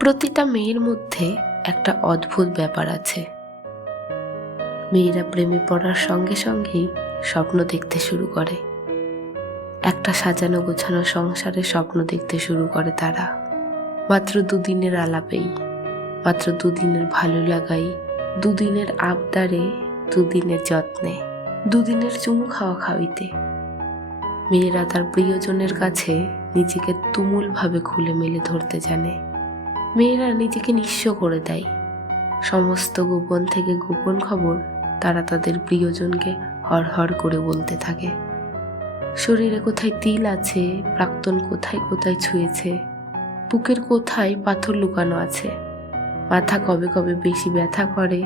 প্রতিটা মেয়ের মধ্যে একটা অদ্ভুত ব্যাপার আছে। মেয়েরা প্রেমে পড়ার সঙ্গে সঙ্গেই স্বপ্ন দেখতে শুরু করে। একটা সাজানো গোছানো সংসারের স্বপ্ন দেখতে শুরু করে তারা। মাত্র দুদিনের আলাপেই, মাত্র দুদিনের ভালো লাগাই, দুদিনের আবদারে, দুদিনের যত্নে, দুদিনের চুমু খাওয়া খাওয়িতে মেয়েরা তার প্রিয়জনের কাছে নিজেকে তুমুলভাবে খুলে মেলে ধরতে জানে। মেয়েরা নিজেকে নিঃস্ব করে দেয়। সমস্ত গোপন থেকে গোপন খবর তারা তাদের প্রিয়জনকে হড়হড় করে বলতে থাকে। শরীরে কোথায় তিল আছে, প্রাক্তন কোথায় কোথায় ছুঁয়েছে, বুকের কোথায় পাথর লুকানো আছে, মাথা কবে কবে বেশি ব্যথা করে,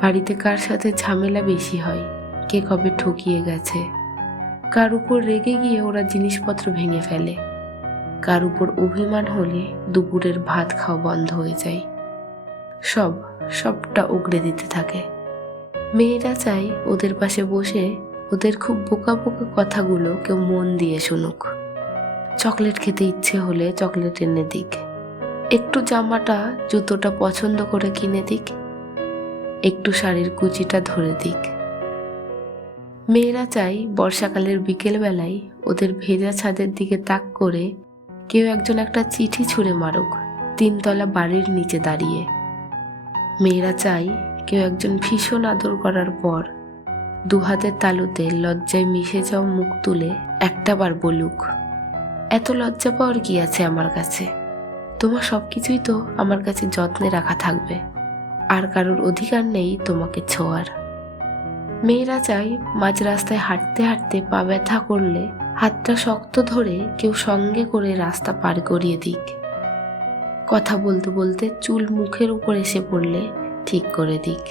বাড়িতে কার সাথে ঝামেলা বেশি হয়, কে কবে ঠকিয়ে গেছে, কার উপর রেগে গিয়ে ওরা জিনিসপত্র ভেঙে ফেলে, কার উপর অভিমান হলে দুপুরের ভাত খাওয়া বন্ধ হয়ে যায়। সবটা উগড়ে দিতে থাকে। মেয়েরা চায় ওদের পাশে বসে ওদের খুব বোকা বোকা কথাগুলো কেউ মন দিয়ে শুনুক। চকলেট খেতে ইচ্ছে হলে চকলেট এনে দিক, একটু জামাটা জুতোটা পছন্দ করে কিনে দিক, একটু শাড়ির কুচিটা ধরে দিক। মেয়েরা চায় বর্ষাকালের বিকেল বেলায় ওদের ভেজা ছাদের দিকে তাক করে কেউ একজন একটা চিঠি ছুঁড়ে মারুক, 3 তলা বাড়ির নিচে দাঁড়িয়ে। মেয়েরা চায় কেউ একজন ভীষণ আদর করার পর 2 হাতের তালুতে লজ্জায় মিশে যাওয়া মুখ তুলে একটাবার বলুক, এত লজ্জা পাওয়ার কি আছে আমার কাছে, তোমার সবকিছুই তো আমার কাছে যত্নে রাখা থাকবে, আর কারোর অধিকার নেই তোমাকে ছোঁয়ার। মেয়েরা চায় মাঝ রাস্তায় হাঁটতে হাঁটতে পা ব্যথা করলে হাতটা শক্ত ধরে কেউ সঙ্গে করে রাস্তা পার করিয়ে দিক। কথা বলতে বলতে চুল মুখের উপর এসে পড়লে ঠিক করে দিক।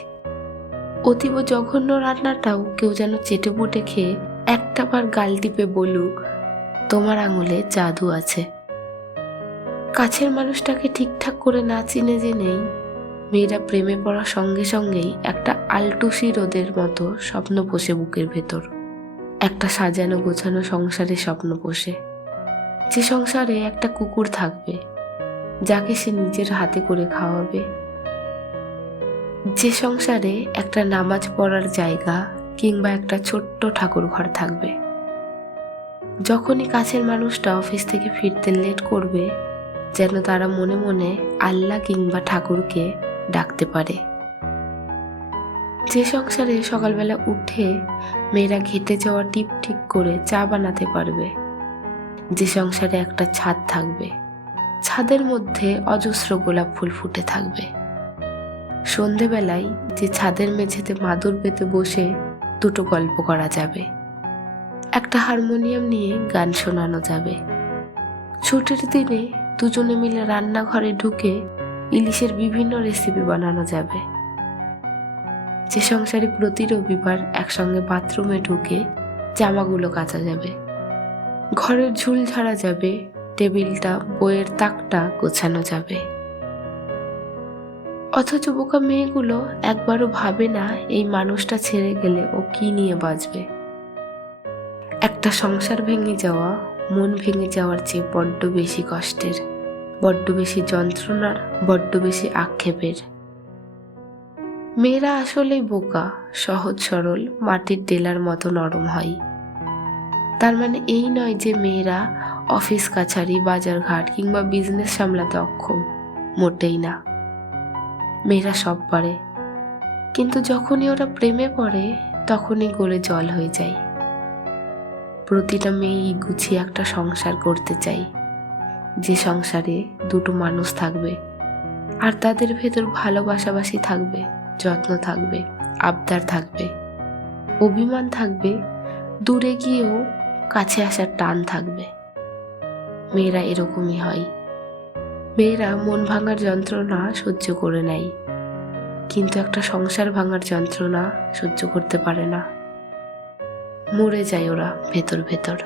অতীব জঘন্য রান্নাটাও কেউ যেন চেটেপুটে খেয়ে একটাবার গাল টিপে বলুক, তোমার আঙুলে জাদু আছে। কাছের মানুষটাকে ঠিকঠাক করে না চিনে জেনেই মেয়েরা প্রেমে পড়ার সঙ্গে সঙ্গেই একটা আলটুসি রোদের মতো স্বপ্ন পোষে বুকের ভেতর। একটা সাজানো গোছানো সংসারের স্বপ্ন পোষে, যে সংসারে একটা কুকুর থাকবে যাকে সে নিজের হাতে করে খাওয়াবে, যে সংসারে একটা নামাজ পড়ার জায়গা কিংবা একটা ছোট্ট ঠাকুর ঘর থাকবে। যখনই কাছের মানুষটা অফিস থেকে ফিরতে লেট করবে, যেন তারা মনে মনে আল্লাহ কিংবা ঠাকুরকে ডাকতে পারে। যে সংসারে সকালবেলা উঠে মেয়েরা ঘেটে যাওয়া টিপ ঠিক করে চা বানাতে পারবে, যে সংসারে একটা ছাদ থাকবে, ছাদের মধ্যে অজস্র গোলাপ ফুল ফুটে থাকবে। সন্ধেবেলায় যে ছাদের মেঝেতে মাদুর পেতে বসে 2টো গল্প করা যাবে, একটা হারমোনিয়াম নিয়ে গান শোনানো যাবে। ছুটির দিনে দুজনে মিলে রান্নাঘরে ঢুকে ইলিশের বিভিন্ন রেসিপি বানানো যাবে। যে সংসারে প্রতি রবিবার একসঙ্গে বাথরুমে ঢুকে জামাগুলো কাচা যাবে, ঘরের ঝুল ঝাড়া যাবে, টেবিলটা বইয়ের তাকটা গোছানো যাবে। অথচ বোকা মেয়েগুলো একবারও ভাবে না এই মানুষটা ছেড়ে গেলে ও কি নিয়ে বাঁচবে। একটা সংসার ভেঙে যাওয়া মন ভেঙে যাওয়ার চেয়ে বড্ড বেশি কষ্টের, বড্ড বেশি যন্ত্রণার, বড্ড বেশি আক্ষেপের। মেয়েরা আসলেই বোকা, সহজ সরল, মাটির ডেলার মতো নরম হয়। তার মানে এই নয় যে মেয়েরা অফিস কাছারি, বাজারঘাট কিংবা বিজনেস সামলাতে অক্ষম, মোটেই না। মেয়েরা সব পারে, কিন্তু যখনই ওরা প্রেমে পড়ে তখনই গলে জল হয়ে যায়। প্রতিটা মেয়েই গুছিয়ে একটা সংসার করতে চাই, যে সংসারে 2টো মানুষ থাকবে, আর তাদের ভেতর ভালোবাসাবাসি থাকবে, যত্ন থাকবে, আবদার থাকবে, অভিমান থাকবে, দূরে গিয়েও কাছে আসার টান থাকবে। মেয়েরা এরকমই হয়। মেয়েরা মন ভাঙার যন্ত্রণা সহ্য করে নেয়, কিন্তু একটা সংসার ভাঙার যন্ত্রণা সহ্য করতে পারে না। মরে যায় ওরা ভেতর ভেতর।